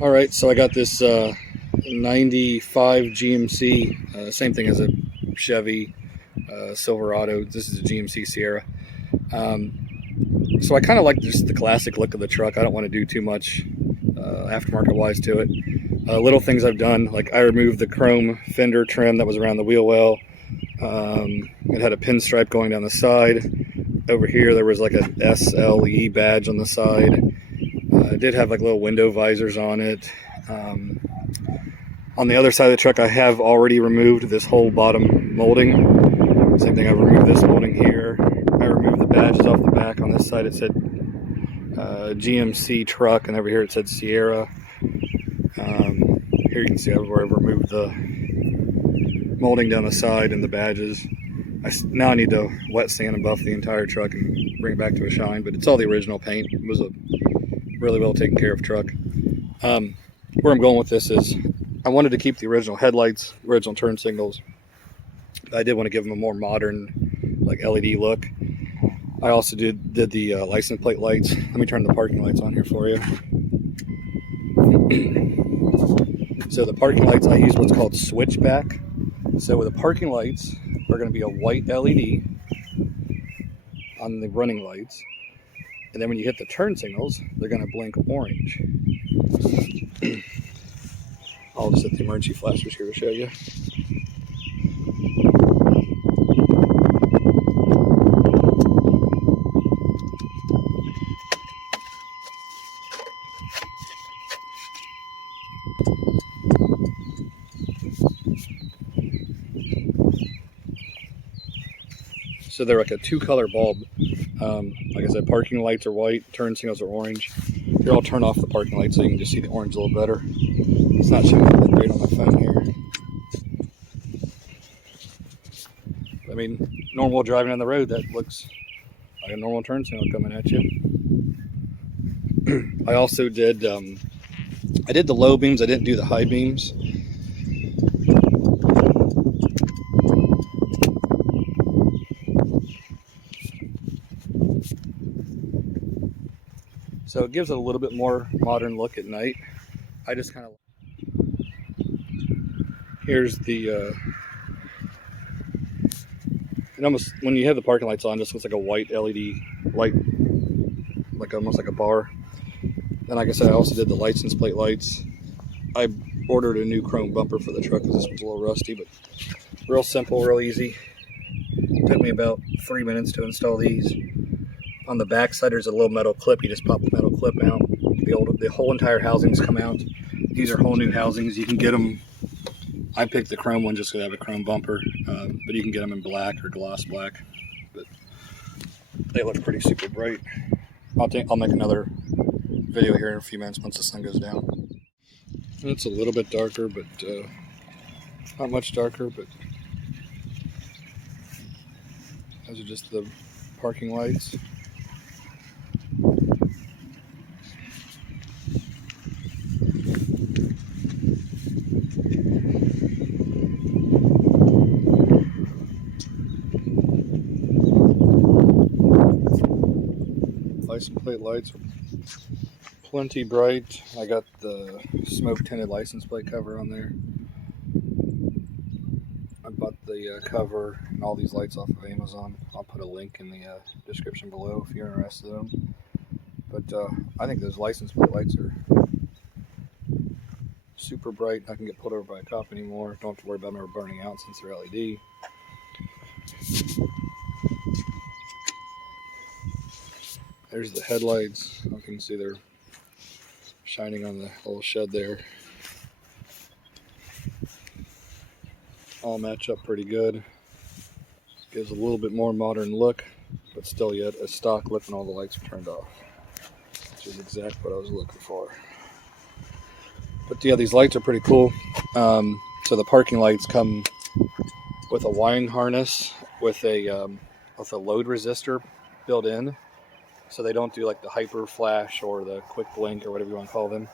All right, so I got this 95 GMC, same thing as a Chevy Silverado. This is a GMC Sierra. So I kind of like just the classic look of the truck. I don't want to do too much aftermarket wise to it. Little things I've done, like I removed the chrome fender trim that was around the wheel well. It had a pinstripe going down the side. Over here there was like a SLE badge on the side. It did have like little window visors on it. On the other side of the truck I have already removed this whole bottom molding. Same thing, I've removed this molding here. I removed the badges off the back. On this side it said GMC truck, and over here it said Sierra. Here you can see I've removed the molding down the side and the badges. Now I need to wet sand and buff the entire truck and bring it back to a shine, but it's all the original paint. It was a really well taken care of truck. Where I'm going with this is I wanted to keep the original headlights, original turn signals. I did want to give them a more modern, like LED look. I also did the license plate lights. Let me turn the parking lights on here for you. So the parking lights, I use what's called SwitchBack. So the parking lights are going to be a white LED on the running lights, and then when you hit the turn signals, they're going to blink orange. I'll just set the emergency flashers here to show you. So they're like a two-color bulb. Like I said, parking lights are white, turn signals are orange. Here, I'll turn off the parking lights so you can just see the orange a little better. It's not showing up great on my phone here. I mean, normal driving on the road, that looks like a normal turn signal coming at you. I also did, I did the low beams, I didn't do the high beams. So it gives it a little bit more modern look at night. I just kind of, here's the, it almost, when you have the parking lights on, it just looks like a white LED light, like almost like a bar. Then like I said, I also did the license plate lights. I ordered a new chrome bumper for the truck because this was a little rusty, but real simple, real easy. It took me about 3 minutes to install these. On the back side, there's a little metal clip. You just pop the metal clip out. The whole entire housings come out. These are whole new housings. You can get them. I picked the chrome one just because I have a chrome bumper, but you can get them in black or gloss black. But they look pretty super bright. I'll make another video here in a few minutes once the sun goes down. It's a little bit darker, but not much darker. But those are just the parking lights. License plate lights are plenty bright. I got the smoke tinted license plate cover on there. I bought the cover and all these lights off of Amazon. I'll put a link in the description below if you're interested in them. But I think those license plate lights are super bright. I can get pulled over by a cop anymore. Don't have to worry about them ever burning out since they're LED. There's the headlights. You can see they're shining on the little shed there. All match up pretty good. Gives a little bit more modern look, but still yet a stock look when all the lights are turned off, which is exactly what I was looking for. But yeah, these lights are pretty cool. So the parking lights come with a wiring harness with a load resistor built in. So they don't do like the hyper flash or the quick blink or whatever you want to call them.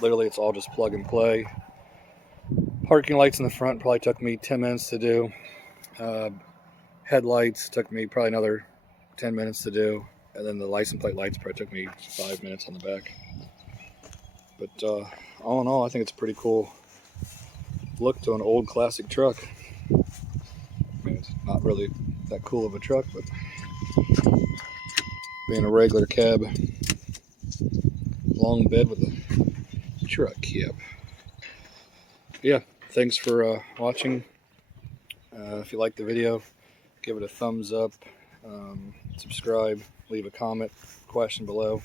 Literally it's all just plug and play. Parking lights in the front probably took me 10 minutes to do. Headlights took me probably another 10 minutes to do. And then the license plate lights probably took me 5 minutes on the back. But all in all, I think it's a pretty cool look to an old classic truck. I mean, it's not really that cool of a truck, but being a regular cab, long bed with a truck cab. Yeah, thanks for watching. If you liked the video, give it a thumbs up, subscribe, leave a comment, question below.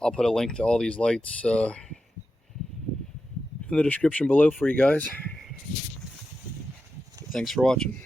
I'll put a link to all these lights in the description below for you guys. Thanks for watching.